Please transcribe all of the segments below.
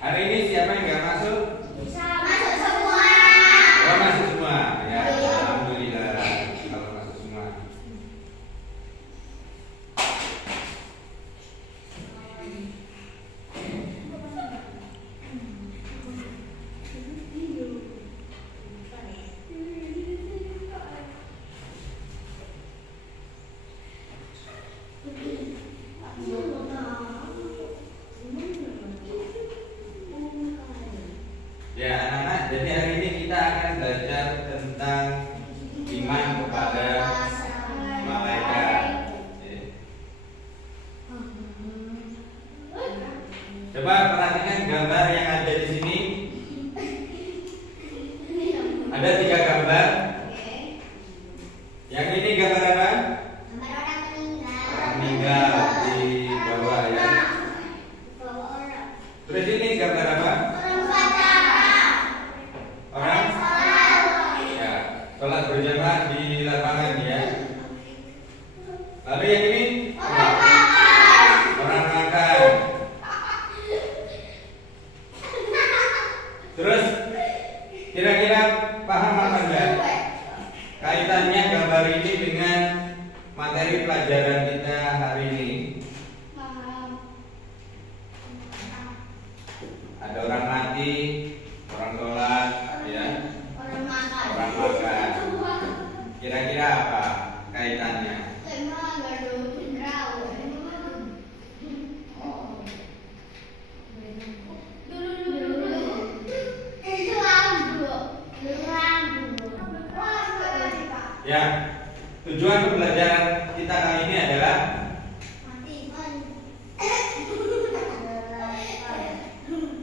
Hari ini siapa yang nggak masuk? Bisa masuk semua. Oh, masuk semua. Ya, alhamdulillah kalau masuk semua. Ya, anak-anak, jadi hari ini kita akan belajar tentang iman kepada malaikat. Coba perhatikan gambar yang ada di sini. Ada 3 gambar. Yang ini gambar apa? Orang meninggal di bawah ya. Terus ini gambar apa? Orang ya, sholat berjamaah di lapangan ya. Lalu yang ini orang makan. Terus kira-kira paham apa enggak kaitannya gambar ini dengan materi pelajaran kita hari ini? Ada orang mati, orang sholat, ya, orang makan. Kira-kira apa kaitannya? Ya, tujuan pembelajaran kita kali ini adalah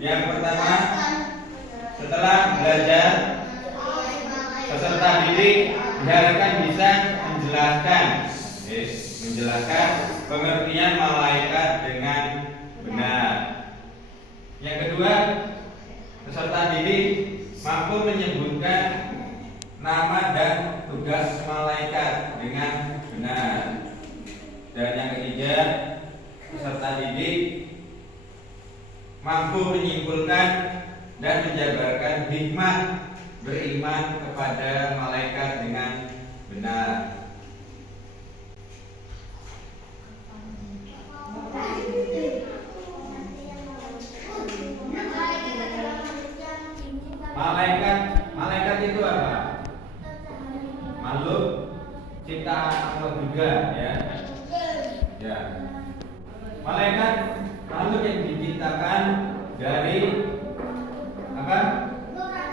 yang pertama, setelah belajar, peserta didik diharapkan bisa menjelaskan pengertian malaikat dengan benar. Yang kedua, peserta didik mampu menyebutkan nama dan tugas malaikat dengan benar. Dan yang ketiga, peserta didik mampu menyimpulkan dan menjabarkan hikmah beriman kepada malaikat dengan benar. Malaikat itu apa? Makhluk ciptaan Allah juga ya. Ya. Malaikat makhluk yang diciptakan dari apa?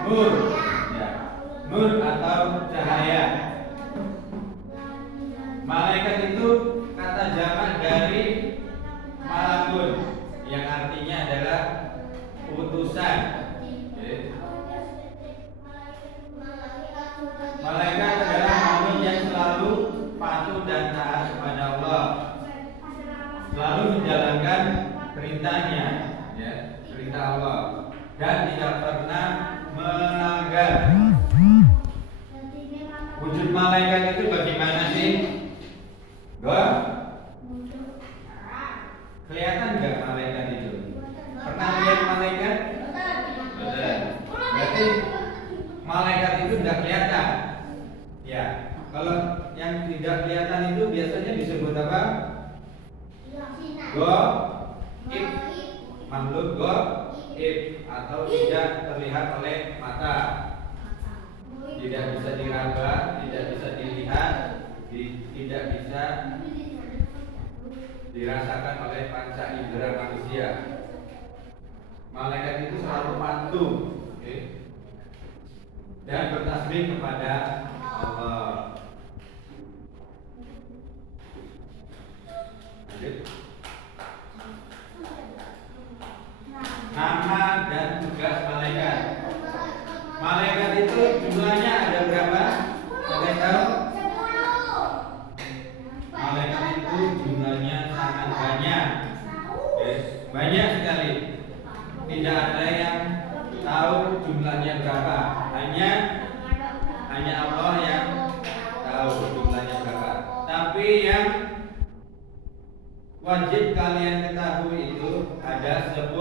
Nur. Ya. Nur atau cahaya. Malaikat itu kata jamak dari malakun yang artinya adalah utusan. Malaikat adalah makhluk yang selalu patuh dan taat kepada Allah, selalu menjalankan perintahnya, ya, perintah Allah, dan tidak pernah melanggar. Wujud malaikat itu bagaimana sih? Kelihatan nggak malaikat itu? Pernah lihat malaikat? Betul. Berarti malaikat itu tidak kelihatan. Ya, kalau yang tidak kelihatan itu biasanya disebut apa? Gaib, makhluk gaib atau tidak terlihat oleh mata, tidak bisa diraba, tidak bisa dilihat, tidak bisa dirasakan oleh panca indera manusia. Malaikat itu selalu patuh, dan bertasbih kepada Allah. Nama dan tugas malaikat. Malaikat itu jumlahnya ada berapa? Ada yang tahu? Malaikat itu jumlahnya sangat banyak. Banyak sekali. Tidak ada yang tahu jumlahnya berapa. Hanya Allah yang tahu jumlahnya berapa. Tapi yang wajib kalian ketahui itu ada 10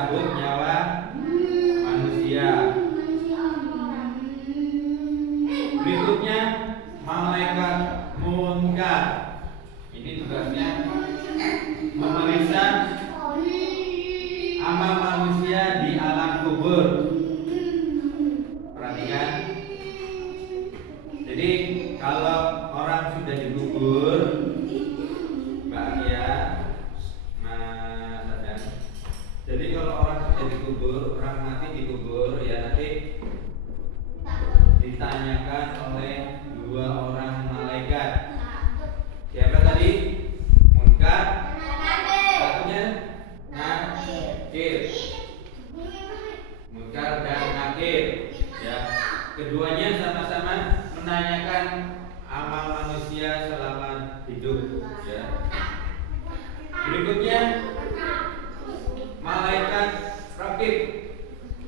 mencabut nyawa manusia. Berikutnya malaikat munkar. Ini tugasnya memeriksa amal manusia di alam kubur. Perhatikan. Jadi kalau orang sudah dikubur, Mbak Akia, Mas Adnan. Jadi kalau orang sudah dikubur, orang mati dikubur, ya nanti ditanyakan oleh dua orang malaikat. Siapa tadi? Munkar. Satunya Nakir. Munkar dan Nakir. Ya, keduanya sama-sama menanyakan amal manusia selama hidup. Ya. Berikutnya malaikat Raqib.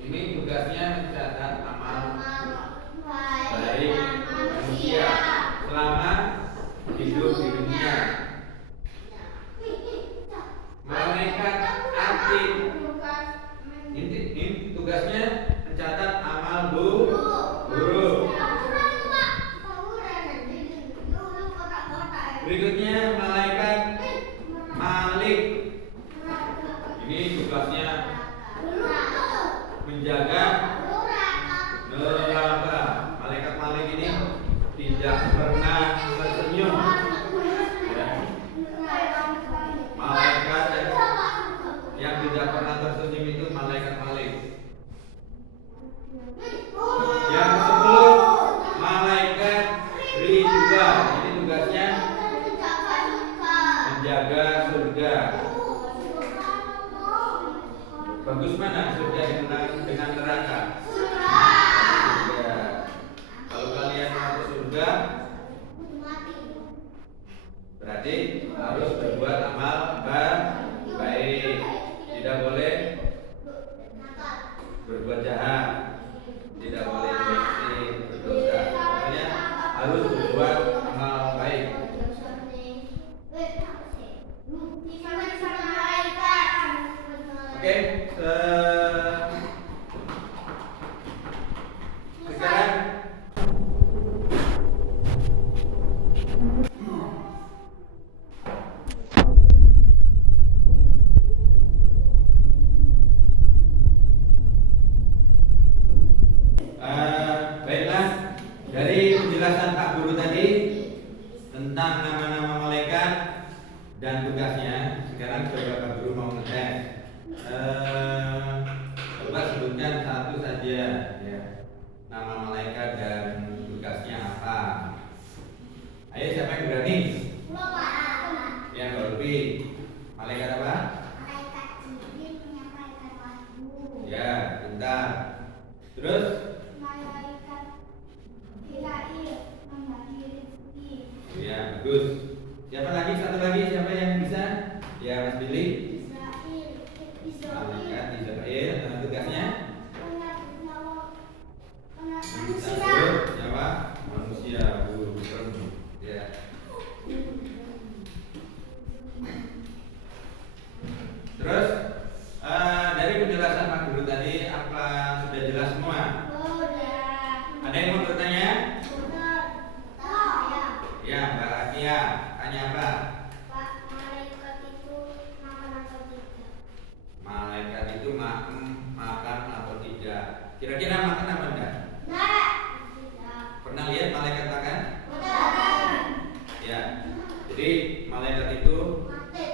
Ini tugasnya mencatat amal baik manusia selama hidup di dunia. Malaikat Atid. Ini tugasnya mencatat amal buruk. Berikutnya malaikat Malik. Ini tugasnya menjaga neraka. Malaikat Malik ini tidak pernah tersenyum. Ya. Malaikat yang tidak pernah tersenyum itu malaikat Malik. Yang ke-10 malaikat Ridwan. Ini tugasnya menjaga surga. Bagus mana surga dengan neraka? Surga. Kalau kalian masuk surga, berarti harus berbuat amal baik. Tidak boleh berbuat jahat. Tidak boleh korupsi, berdosa. Pokoknya harus berbuat amal baik. Oke, sekarang baiklah, dari penjelasan Pak Guru tadi tentang nama-nama malaikat dan tugasnya, sekarang coba Pak Guru mau ngetes. Coba sebutkan satu saja ya, nama malaikat dan tugasnya apa. Ayo, siapa yang berani? Yang berani. Malaikat apa? Ya, bentar. Terus? Ya, bagus. Siapa lagi? Satu lagi, siapa yang bisa? Ya, Mas Billy. Malaikat Israel. Tugasnya? Mencabut nyawa manusia. Ya. Terus dari penjelasan Pak Guru tadi, apa sudah jelas semua? Ada yang mau bertanya? Ya, Mbak Akia, tanya apa? Pak, malaikat itu makan atau tidak? Malaikat itu makan atau tidak? Kira-kira makan apa enggak? Tidak. Pernah lihat malaikat makan? Tidak. Ya. Jadi malaikat itu Mati.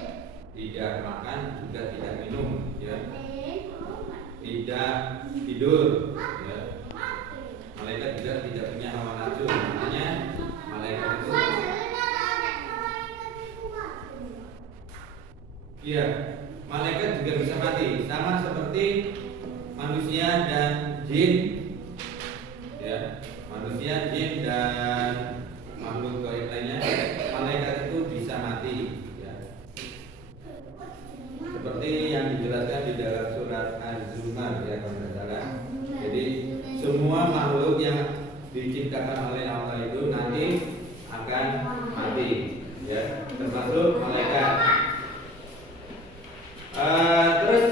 tidak makan, juga tidak minum, ya. Tidak tidur, ya. Malaikat juga tidak punya hawa nafsu. Makanya malaikat itu, iya, malaikat juga bisa mati, sama seperti manusia dan jin, ya. Manusia, jin dan makhluk gaib lainnya, malaikat itu bisa mati, ya. Seperti yang dijelaskan di dalam surat Az-Zumar, ya, kalau tidak salah. Jadi semua makhluk yang diciptakan oleh Allah itu nanti akan mati, ya, termasuk malaikat. Terus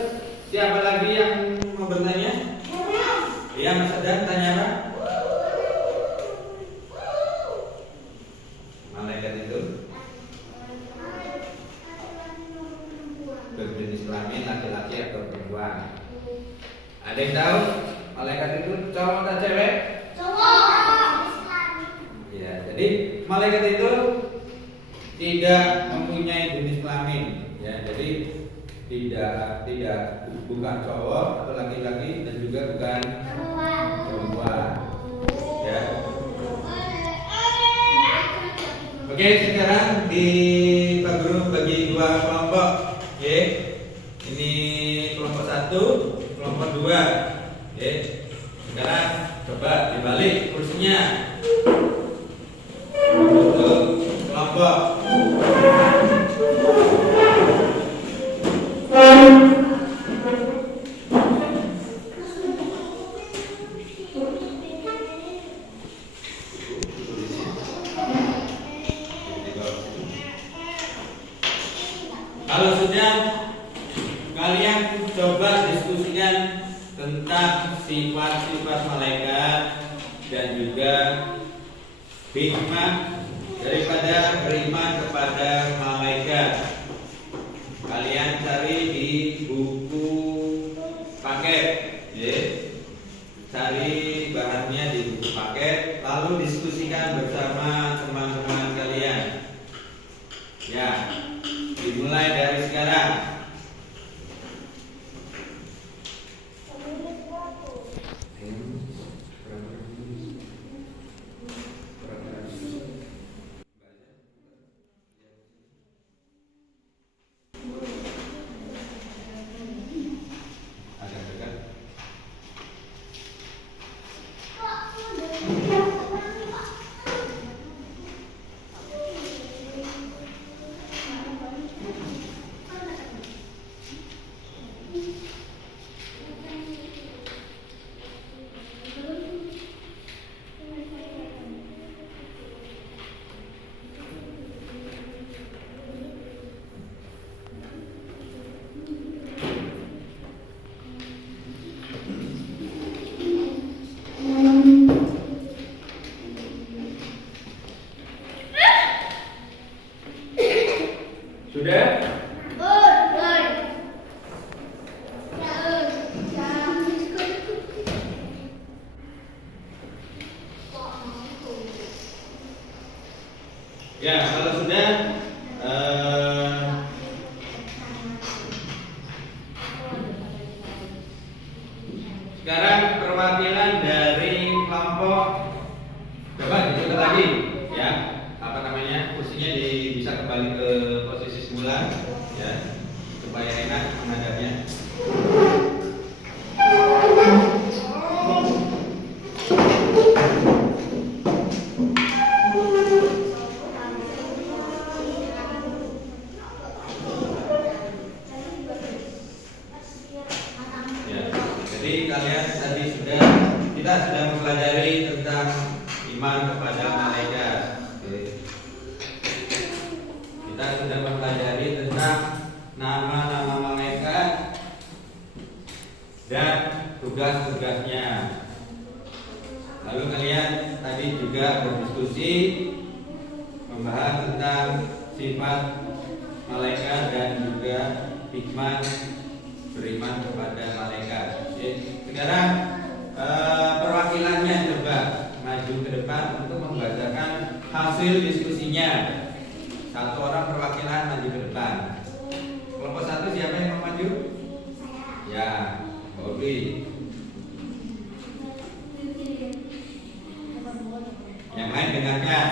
siapa lagi Jadi malaikat itu tidak mempunyai jenis kelamin, ya. Jadi tidak bukan cowok atau laki-laki dan juga bukan perempuan, ya. Oke, sekarang Pak Guru bagi dua kelompok, ya. Ini kelompok 1, kelompok 2, ya. Sekarang coba dibalik kursinya untuk kelompok. Kalau sudah, kalian coba diskusikan tentang sifat-sifat malaikat dan juga hikmah daripada beriman kepada malaikat. Kalian cari di buku paket, ya. Cari bahannya di buku paket, lalu diskusikan bersama teman-teman kalian. Ya, dimulai dari sekarang. Agak dekat. Sudah? Ya, kalau sudah, sekarang perwakilan dari kelompok, coba dicoba lagi, ya. Apa namanya? Kursinya bisa kembali ke posisi semula, ya, supaya enak menghadapnya. Jadi kalian tadi kita sudah mempelajari tentang iman kepada malaikat. Kita sudah mempelajari tentang nama-nama malaikat dan tugas-tugasnya. Lalu kalian tadi juga berdiskusi membahas tentang sifat malaikat dan juga hikmah beriman kepada malaikat. Sekarang perwakilannya coba maju ke depan untuk membacakan hasil diskusinya. Satu orang perwakilan maju ke depan. Kelompok 1 siapa yang mau maju? Ya, Bobi. Yang lain dengarkan.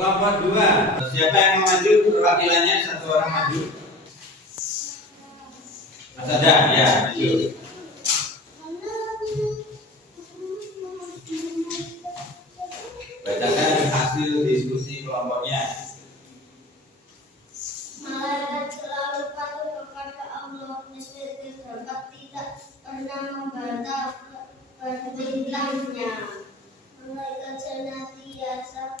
Kelompok 2. Siapa yang mau maju? Perwakilannya satu orang maju. Mas Adam, ya, maju. Bacakan hasil diskusi kelompoknya. Malaikat selalu patuh kepada Allah, nescaya terdapat tidak pernah membantah perintahnya. Malaikat senantiasa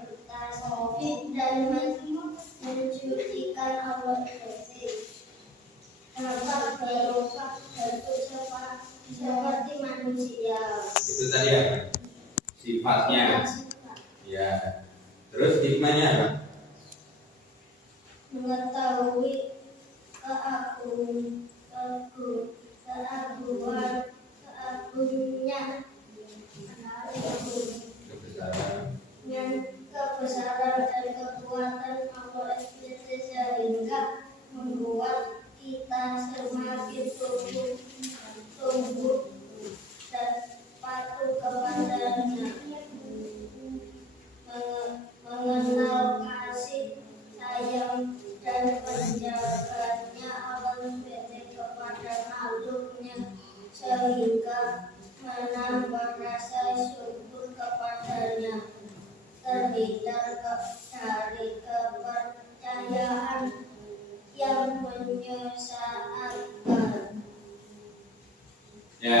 bertasbih dan mensucikan Allah dapat berubah bentuk seperti manusia. Itu tadi apa? Sifatnya. Ya. Terus hikmahnya apa? Mengetahui keagungnya, kebesaran dan kekuatan Allah sehingga membuat kita semakin tumbuh dan patuh kepadanya, mengenal kasih sayang dan penjaganya Allah kepada makhluknya, sehingga menambah rasa syukur kepadanya, terhindar dari kepercayaan yang menyesatkan. Ya,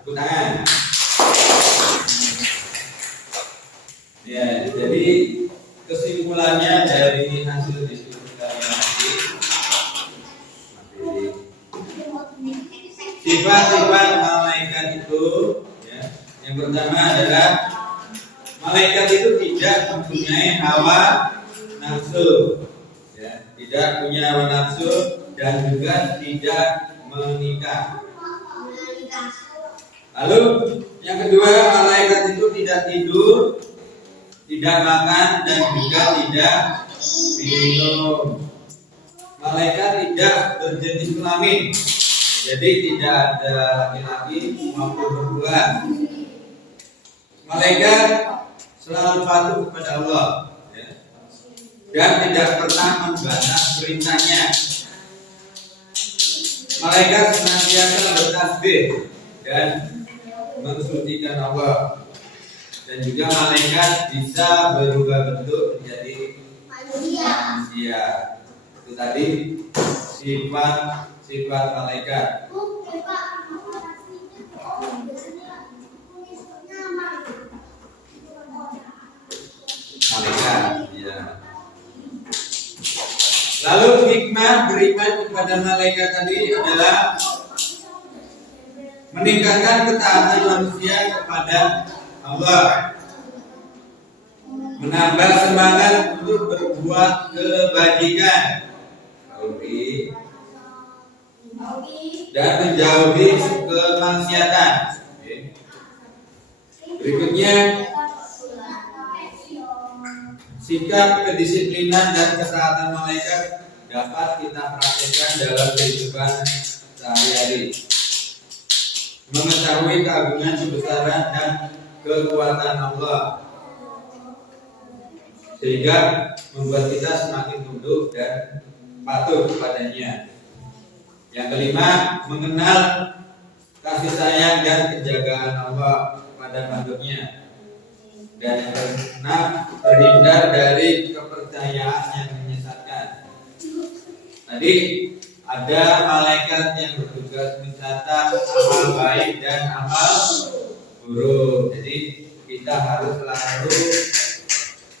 tepuk tangan. Ya, jadi kesimpulannya dari hasil diskusi kalian nanti, sifat-sifat malaikat itu, ya, yang pertama adalah malaikat itu tidak mempunyai hawa nafsu, ya, tidak punya hawa nafsu dan juga tidak menikah. Lalu yang kedua, malaikat itu tidak tidur, tidak makan dan juga tidak minum. Malaikat tidak berjenis kelamin, jadi tidak ada laki-laki maupun perempuan. Malaikat selalu patuh kepada Allah, ya, dan tidak pernah membantah perintahnya. Malaikat senantiasa bertasbih dan mensucikan Allah, dan juga malaikat bisa berubah bentuk menjadi manusia. Itu tadi sifat malaikat. Malaikat, ya. Lalu hikmah beriman kepada malaikat tadi adalah meningkatkan ketaatan manusia kepada Allah, menambah semangat untuk berbuat kebajikan, dan menjauhi kemaksiatan. Berikutnya, sikap kedisiplinan dan ketaatan malaikat dapat kita praktekkan dalam kehidupan sehari-hari. Mengetahui keagungan, kebesaran dan kekuatan Allah, sehingga membuat kita semakin tunduk dan patuh kepadanya. Yang kelima, mengenal kasih sayang dan penjagaan Allah pada makhluknya. Dan yang keenam, terhindar dari kepercayaan yang menyesatkan. Tadi ada malaikat yang bertugas mencatat amal baik dan amal buruk. Jadi kita harus selalu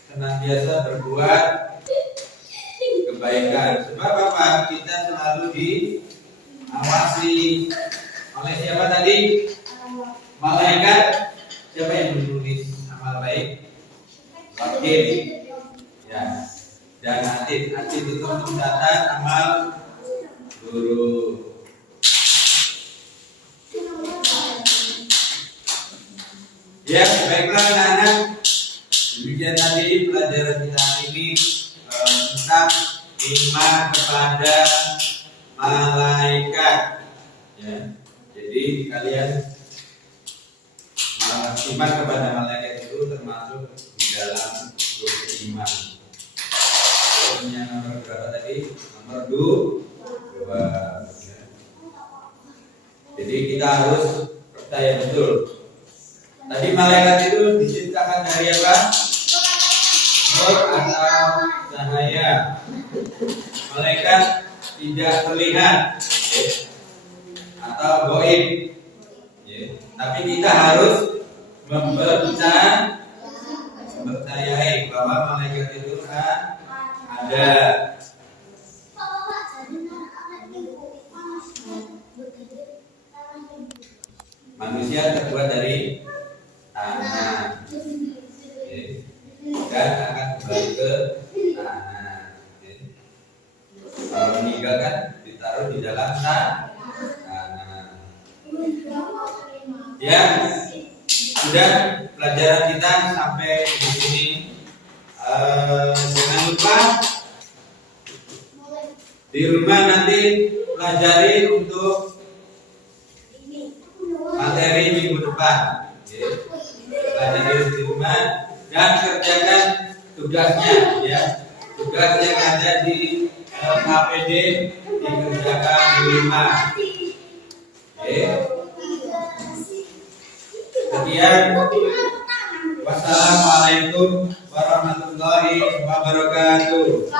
senantiasa berbuat kebaikan. Sebab apa? Kita selalu diawasi oleh siapa tadi? Malaikat. Siapa yang menulis amal baik? Wakil. Ya. Dan atid itu mencatat amal buruk. Ya, baiklah anak-anak. Demikian tadi pelajaran kita hari ini tentang iman kepada malaikat. Ya, jadi kalian iman kepada malaikat itu termasuk harus percaya betul. Tadi malaikat itu diciptakan dari apa? Nur atau cahaya. Malaikat tidak terlihat atau goib. Tapi kita harus mempercayai bahwa malaikat itu ada. Manusia terbuat dari tanah, dan akan kembali ke tanah. Kalau meninggal kan ditaruh di dalam tanah. Ya, sudah pelajaran kita sampai di sini. Jangan lupa di rumah nanti pelajari untuk materi minggu depan. Pelajari di rumah dan kerjakan tugasnya, ya. Tugas yang ada di KPD dikerjakan di rumah. Sekian. Wassalamualaikum warahmatullahi wabarakatuh.